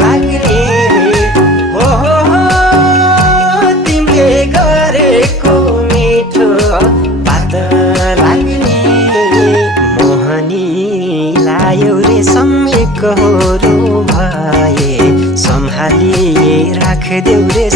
लाग्ने हो तिमीले गरेको मिठो बात लाग्ने मोहनी लायो रे सम्यकहरू भए सम्हाली राखदेऊ रे